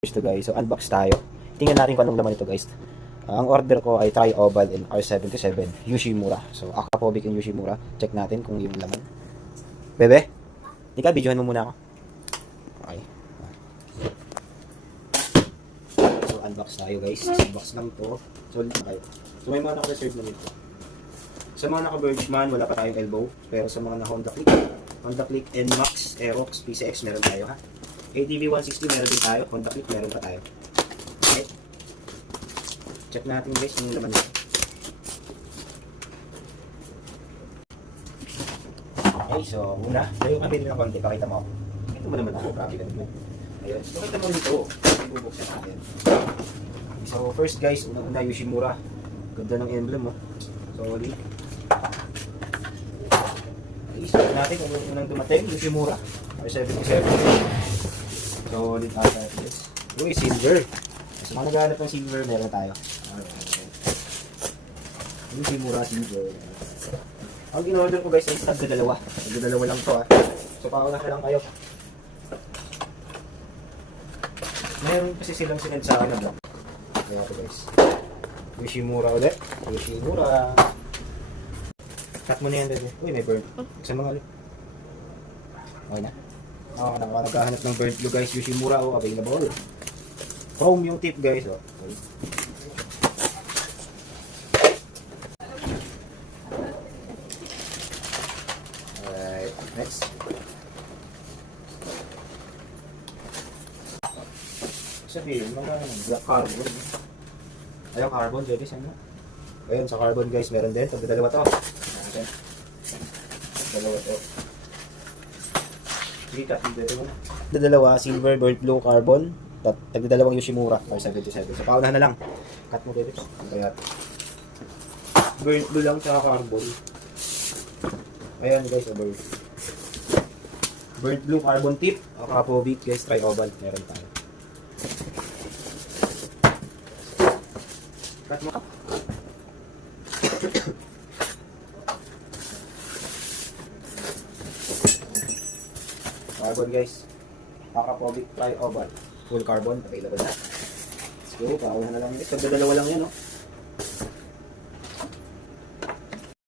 Ito guys, so unbox tayo. Tingnan natin kung anong laman ito guys. Ang order ko ay Tri-Oval and R77 Yoshimura. So Aquapobic and Yoshimura. Check natin kung yung laman. Bebe, di ka, videohan mo muna ako. Okay. So unbox tayo guys. Unbox lang to. Solid na kayo. So may mga naka-reserve na nito. Sa mga naka-Vergeman, wala pa tayong elbow. Pero sa mga na-Honda Click, NMAX, Aerox, PCX, meron tayo ha. ATV 160 meron din tayo. Honda Click meron pa tayo. Okay. Check natin guys yung laman nito. Okay, so una, tayo kami nila konti, pakita mo. Ito mo naman ako, grabe ganun. Ayun, so pakita mo dito. Bubuksan natin. So first guys, unang-una Yoshimura. Ganda ng emblem mo. Solid. Okay, so natin kung unang dumating, Yoshimura. R77. Solid ata guys. Uy, silver. So kung naghahanap ng silver, meron tayo. Yoshimura silver. Ang in-order ko guys ay tagdadalawa. Tagdadalawa lang to ha. So paunahan lang kayo. Meron kasi silang sinend sa akin na block. Kaya ito guys. Yoshimura ulit. Yoshimura. Cut mo na yan dali. Uy, may burn. Sa mga ulit. Okay na. Naghahanap ng burnt blue guys. Yoshimura available. Chrome yung tip guys. Okay. Alright, next. Sabihin, mga black carbon. Ayaw carbon, Jody, saan mo? Ayun, sa carbon guys, meron din. Dalawa to. Dalawa to. Sige, cut dito muna. Dalawa, silver, burnt blue, carbon. Tagdadalawang Yoshimura, R77. So, paunahan na lang. Cut mo dito. Kaya, burnt blue lang, tsaka carbon. Ayan guys, burnt blue, carbon tip. Aquapobic guys, Tri-Oval. Meron tayo. Cut mo. Carbon guys. Aquapobic Tri-Oval. Full carbon, available na. Let's go, paunahan na lang guys. Tagdadalawa lang yan, no?